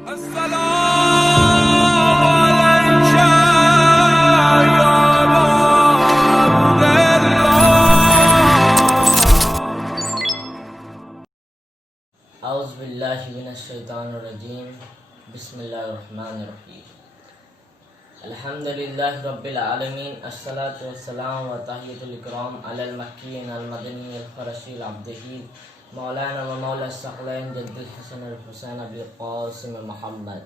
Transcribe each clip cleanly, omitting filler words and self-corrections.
اعوذ باللہ من الشیطان الرجیم بسم اللہ الرحمن الرحیم الحمدللہ رب العالمین الصلاة والسلام و تحیۃ الاکرام علی المکین المدنی القرشی العبدی مولانا و مولا الثقلین جد الحسن الحسین ابی القاسم محمد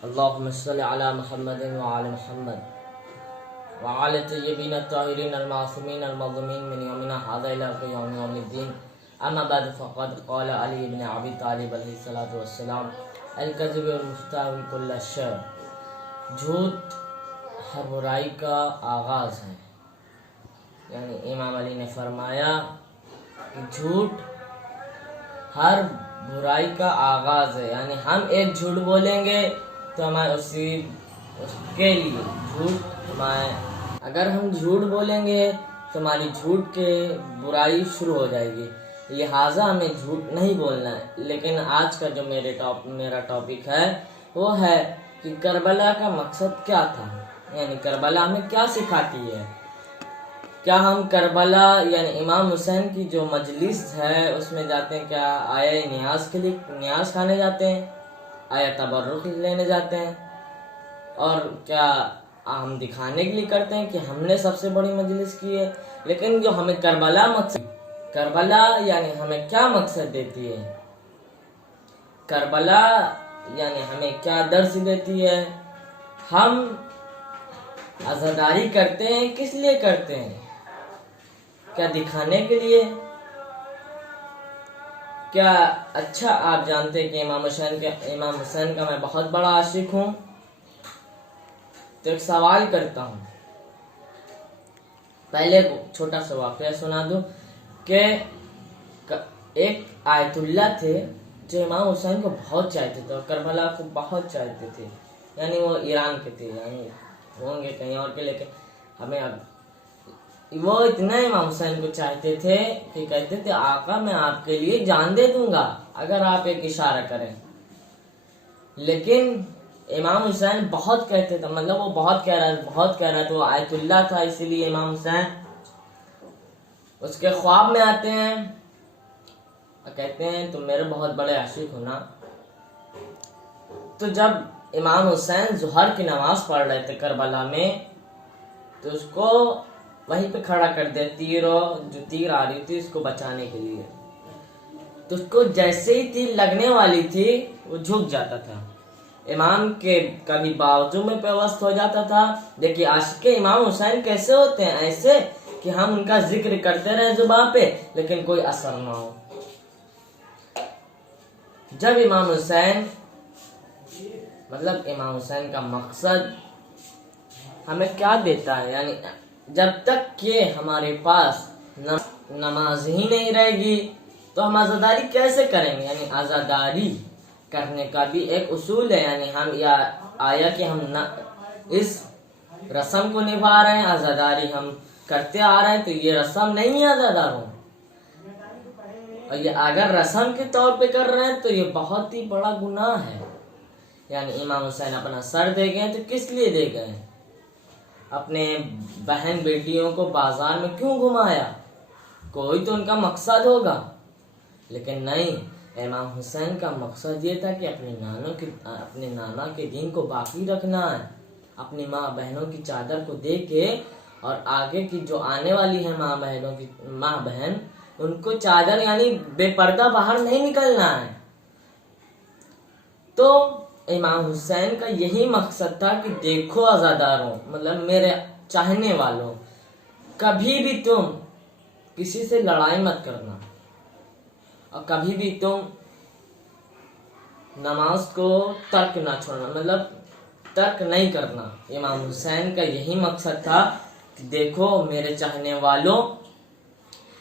اللہم صلی علی محمد وعلی محمد وعلی طیبین الطاہرین المعصومین المظلومین من یومنا ھذا الی یوم الدین. اما بعد فقد قال علی بن ابی طالب علیہ الصلوۃ والسلام الکذب المفتاح لکل شر. جھوٹ ہر برائی کا آغاز ہے. یعنی امام علی نے فرمایا کہ جھوٹ ہر برائی کا آغاز ہے. یعنی ہم ایک جھوٹ بولیں گے تو ہمیں اس کے لیے جھوٹ اگر ہم جھوٹ بولیں گے تو ہماری جھوٹ کے برائی شروع ہو جائے گی. لہٰذا ہمیں جھوٹ نہیں بولنا ہے. لیکن آج کا جو میرا ٹاپک ہے وہ ہے کہ کربلا کا مقصد کیا تھا. یعنی کربلا ہمیں کیا سکھاتی ہے. کیا ہم کربلا یعنی امام حسین کی جو مجلس ہے اس میں جاتے ہیں؟ کیا آیا نیاز کے لیے نیاز کھانے جاتے ہیں؟ آیا تبرک لینے جاتے ہیں؟ اور کیا ہم دکھانے کے لیے کرتے ہیں کہ ہم نے سب سے بڑی مجلس کی ہے؟ لیکن جو ہمیں کربلا یعنی ہمیں کیا مقصد دیتی ہے؟ کربلا یعنی ہمیں کیا درس دیتی ہے؟ ہم عزاداری کرتے ہیں کس لیے کرتے ہیں؟ کیا دکھانے کے لیے؟ کیا اچھا آپ جانتے ہیں کہ امام حسین کا میں بہت بڑا عاشق ہوں. تو ایک سوال کرتا ہوں. پہلے چھوٹا سا واقعہ سنا دوں کہ ایک آیت اللہ تھے جو امام حسین کو بہت چاہتے تھے اور کربلا کو بہت چاہتے تھے. یعنی وہ ایران کے تھے، یعنی ہوں گے کہیں اور کے، لیکن ہمیں وہ اتنا امام حسین کو چاہتے تھے کہ کہتے تھے آقا میں آپ کے لیے جان دے دوں گا اگر آپ ایک اشارہ کریں. لیکن امام حسین بہت کہتے تھے، مطلب وہ بہت کہہ رہا تھا. وہ آیت اللہ تھا، اسی لیے امام حسین اس کے خواب میں آتے ہیں اور کہتے ہیں تم میرے بہت بڑے عاشق ہو نا. تو جب امام حسین ظہر کی نماز پڑھ رہے تھے کربلا میں تو اس کو وہیں پہ کھڑا کر دیا. جو تیر آ رہی تھی اس کو بچانے کے لیے. تو اس کو جیسے ہی تیر لگنے والی تھی وہ جھک جاتا تھا. امام کے کبھی بازو میں پیوست ہو جاتا تھا. دیکھیے عاشق امام حسین کیسے ہوتے ہیں، ایسے کہ ہم ان کا ذکر کرتے رہے زبان پہ لیکن کوئی اثر نہ ہو. جب امام حسین کا مقصد ہمیں کیا دیتا ہے، یعنی جب تک کہ ہمارے پاس نماز ہی نہیں رہے گی تو ہم عزاداری کیسے کریں گے. یعنی عزاداری کرنے کا بھی ایک اصول ہے. یعنی ہم آیا کہ ہم اس رسم کو نبھا رہے ہیں، عزاداری ہم کرتے آ رہے ہیں، تو یہ رسم نہیں ہے عزادار ہوں. اور یہ اگر رسم کے طور پہ کر رہے ہیں تو یہ بہت ہی بڑا گناہ ہے. یعنی امام حسین اپنا سر دے گئے تو کس لیے دے گئے؟ اپنے بہن بیٹیوں کو بازار میں کیوں گھمایا؟ کوئی تو ان کا مقصد ہوگا. لیکن نہیں، امام حسین کا مقصد یہ تھا کہ اپنے نانا کے دین کو باقی رکھنا ہے. اپنی ماں بہنوں کی چادر کو دے کے اور آگے کی جو آنے والی ہے ماں بہن ان کو چادر یعنی بے پردہ باہر نہیں نکلنا ہے. تو امام حسین کا یہی مقصد تھا کہ دیکھو عزاداروں، مطلب میرے چاہنے والوں، کبھی بھی تم کسی سے لڑائی مت کرنا اور کبھی بھی تم نماز کو ترک نہ چھوڑنا، مطلب ترک نہیں کرنا. امام حسین کا یہی مقصد تھا کہ دیکھو میرے چاہنے والوں،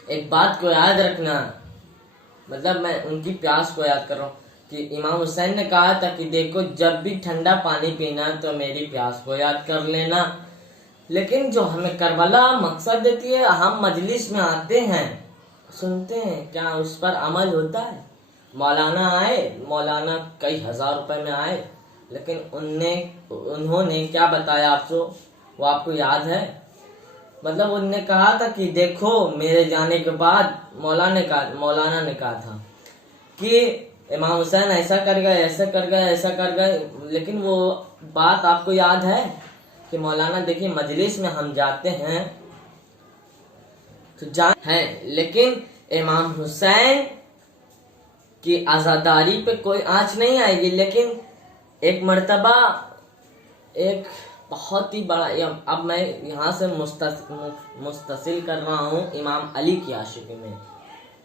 ایک بات کو یاد رکھنا. مطلب میں ان کی پیاس کو یاد کر رہا ہوں کہ امام حسین نے کہا تھا کہ دیکھو جب بھی ٹھنڈا پانی پینا تو میری پیاس کو یاد کر لینا. لیکن جو ہمیں کربلا مقصد دیتی ہے، ہم مجلس میں آتے ہیں، سنتے ہیں، کیا اس پر عمل ہوتا ہے؟ مولانا آئے، مولانا کئی ہزار روپے میں آئے، لیکن انہوں نے کیا بتایا آپ کو، وہ آپ کو یاد ہے؟ مطلب انہوں نے کہا تھا کہ دیکھو میرے جانے کے بعد مولانا نے کہا تھا کہ امام حسین ایسا کر گئے، ایسا کر گئے، ایسا کر گئے، لیکن وہ بات آپ کو یاد ہے کہ مولانا دیکھیے مجلس میں ہم جاتے ہیں تو لیکن امام حسین کی عزاداری پہ کوئی آنچ نہیں آئے گی، لیکن ایک مرتبہ ایک بہت ہی بڑا، اب میں یہاں سے مستصل کر رہا ہوں امام علی کی عاشقی میں،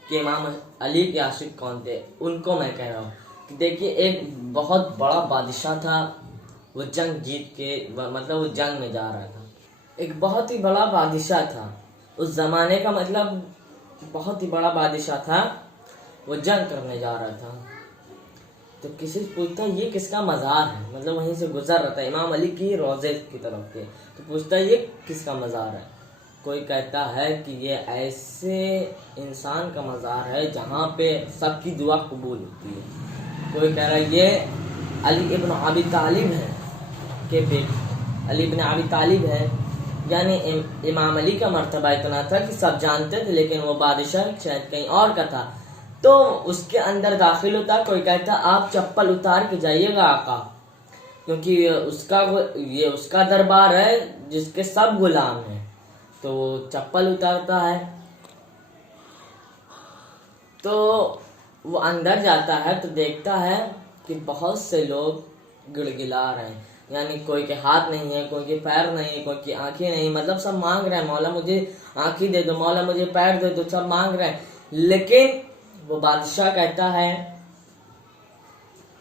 کہ امام علی کے عاشق کون تھے، ان کو میں کہہ رہا ہوں کہ دیکھیے ایک بہت بڑا بادشاہ تھا، وہ جنگ جیت کے مطلب وہ جنگ میں جا رہا تھا، ایک بہت ہی بڑا بادشاہ تھا اس زمانے کا، مطلب بہت ہی بڑا بادشاہ تھا، وہ جنگ کرنے جا رہا تھا، تو کسی سے پوچھتا یہ کس کا مزار ہے، مطلب وہیں سے گزر رہا تھا امام علی کی روضے کی طرف سے، تو پوچھتا یہ کس کا مزار ہے، کوئی کہتا ہے کہ یہ ایسے انسان کا مزار ہے جہاں پہ سب کی دعا قبول ہوتی ہے، کوئی کہہ رہا ہے یہ علی ابن ابی طالب ہے کہ علی ابن ابی طالب ہے، یعنی امام علی کا مرتبہ اتنا تھا کہ سب جانتے تھے، لیکن وہ بادشاہ شاید کہیں اور کا تھا، تو اس کے اندر داخل ہوتا، کوئی کہتا آپ چپل اتار کے جائیے گا آقا، کیونکہ یہ اس کا دربار ہے جس کے سب غلام ہیں، تو وہ چپل اتارتا ہے، تو وہ اندر جاتا ہے تو دیکھتا ہے کہ بہت سے لوگ گڑگڑا رہے ہیں، یعنی کوئی کے ہاتھ نہیں ہے، کوئی کے پیر نہیں، کوئی کی آنکھیں نہیں، مطلب سب مانگ رہے ہیں مولا مجھے آنکھیں دے دو، مولا مجھے پیر دے دو، سب مانگ رہے ہیں، لیکن وہ بادشاہ کہتا ہے،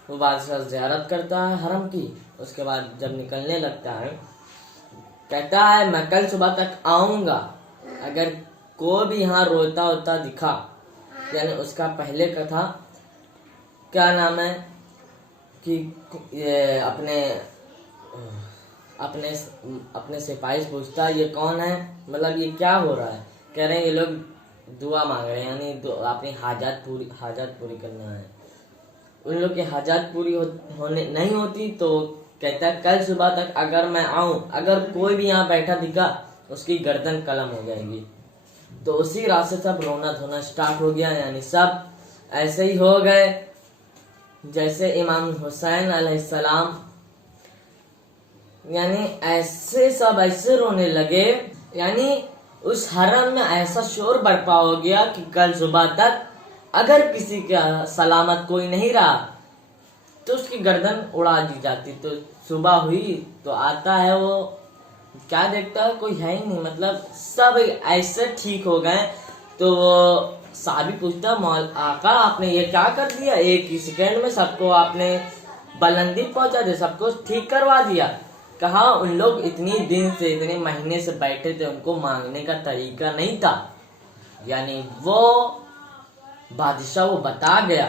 وہ بادشاہ زیارت کرتا ہے حرم کی، اس کے بعد جب نکلنے لگتا ہے کہتا ہے میں کل صبح تک آؤں گا، اگر کوئی بھی یہاں روتا ہوتا دکھا، یعنی اس کا پہلے کا تھا کیا نام ہے کہ اپنے سپاہی سے پوچھتا یہ کون ہے، مطلب یہ کیا ہو رہا ہے، کہہ رہے ہیں یہ لوگ دعا مانگ رہے ہیں، یعنی اپنی حاجات پوری کرنا ہے، ان لوگ کی حاجات پوری ہونے نہیں ہوتی، تو کہتا ہے کل صبح تک اگر میں آؤں، اگر کوئی بھی یہاں بیٹھا دکھا اس کی گردن قلم ہو جائے گی، تو اسی رات سے سب رونا دھونا سٹارٹ ہو گیا، یعنی سب ایسے ہی ہو گئے جیسے امام حسین علیہ السلام، یعنی ایسے سب ایسے رونے لگے، یعنی اس حرم میں ایسا شور برپا ہو گیا کہ کل صبح تک اگر کسی کا سلامت کوئی نہیں رہا تو اس کی گردن اڑا دی جاتی، تو صبح ہوئی تو آتا ہے وہ کیا دیکھتا ہے کوئی ہے ہی نہیں، مطلب سب ایسے ٹھیک ہو گئے، تو وہ صحابی پوچھتا آقا آپ نے یہ کیا کر دیا، ایک ہی سیکنڈ میں سب کو آپ نے بلندی پہنچا دیا، سب کو ٹھیک کروا دیا، کہا ان لوگ اتنی دن سے اتنے مہینے سے بیٹھے تھے، ان کو مانگنے کا طریقہ نہیں تھا، یعنی وہ بادشاہ وہ بتا گیا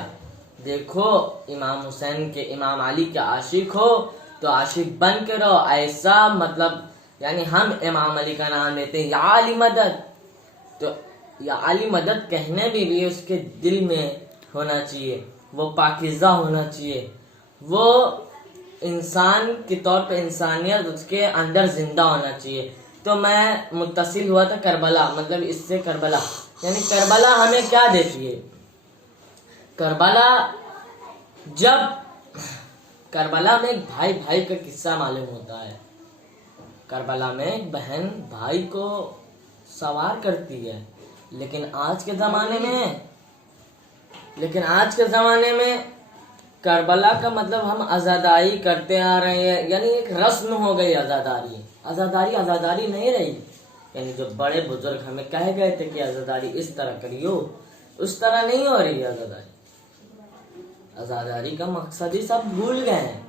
دیکھو امام حسین کے امام علی کے عاشق ہو تو عاشق بن کے رہو، ایسا مطلب یعنی ہم امام علی کا نام لیتے ہیں یا علی مدد، تو یا علی مدد کہنے بھی اس کے دل میں ہونا چاہیے، وہ پاکیزہ ہونا چاہیے، وہ انسان کے طور پہ انسانیت اس کے اندر زندہ ہونا چاہیے، تو میں متصل ہوا تھا کربلا، مطلب اس سے کربلا، یعنی کربلا ہمیں کیا دیتی ہے، کربلا میں ایک بھائی کا قصہ معلوم ہوتا ہے، کربلا میں ایک بہن بھائی کو سوار کرتی ہے، لیکن آج کے زمانے میں کربلا کا مطلب ہم عزاداری کرتے آ رہے ہیں، یعنی ایک رسم ہو گئی عزاداری نہیں رہی، یعنی جو بڑے بزرگ ہمیں کہہ گئے تھے کہ عزاداری اس طرح کریو، اس طرح نہیں ہو رہی عزاداری کا مقصد ہی سب بھول گئے ہیں،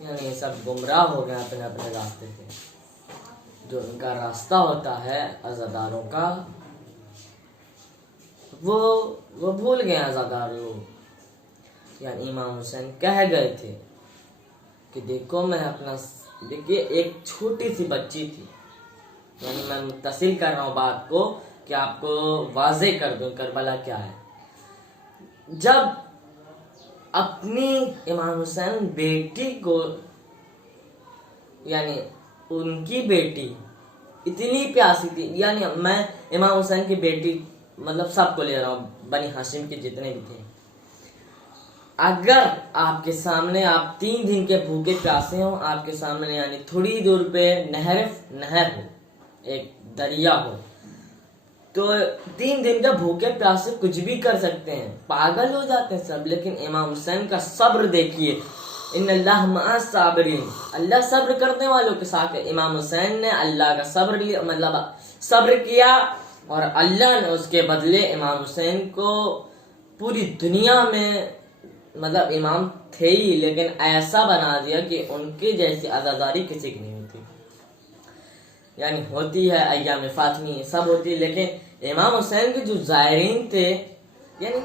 یعنی سب گمراہ ہو گئے اپنے اپنے راستے سے، جو ان کا راستہ ہوتا ہے عزاداروں کا وہ بھول گئے عزادار لوگ، یعنی امام حسین کہہ گئے تھے کہ دیکھو دیکھیے ایک چھوٹی سی بچی تھی، یعنی میں متصل کر رہا ہوں بات کو کہ آپ کو واضح کر دوں کربلا کیا ہے، جب اپنی امام حسین بیٹی کو، یعنی ان کی بیٹی اتنی پیاسی تھی، یعنی میں امام حسین کی بیٹی مطلب سب کو لے رہا ہوں، بنی ہاشم کے جتنے بھی تھے، اگر آپ کے سامنے آپ 3 دن کے بھوکے پیاسے ہوں، آپ کے سامنے یعنی تھوڑی دور پہ نہر ہو، ایک دریا ہو، تو 3 دن کا بھوکے پیاسے کچھ بھی کر سکتے ہیں، پاگل ہو جاتے ہیں سب، لیکن امام حسین کا صبر دیکھیے، ان اللہ مع الصابرین، اللہ صبر کرنے والوں کے ساتھ ہے۔ امام حسین نے اللہ کا صبر کیا، اور اللہ نے اس کے بدلے امام حسین کو پوری دنیا میں امام تھے ہی، لیکن ایسا بنا دیا کہ ان کی جیسی عزاداری کسی کی نہیں ہوتی، یعنی ہوتی ہے ایام فاطمی سب ہوتی ہے، لیکن امام حسین کے جو زائرین تھے، یعنی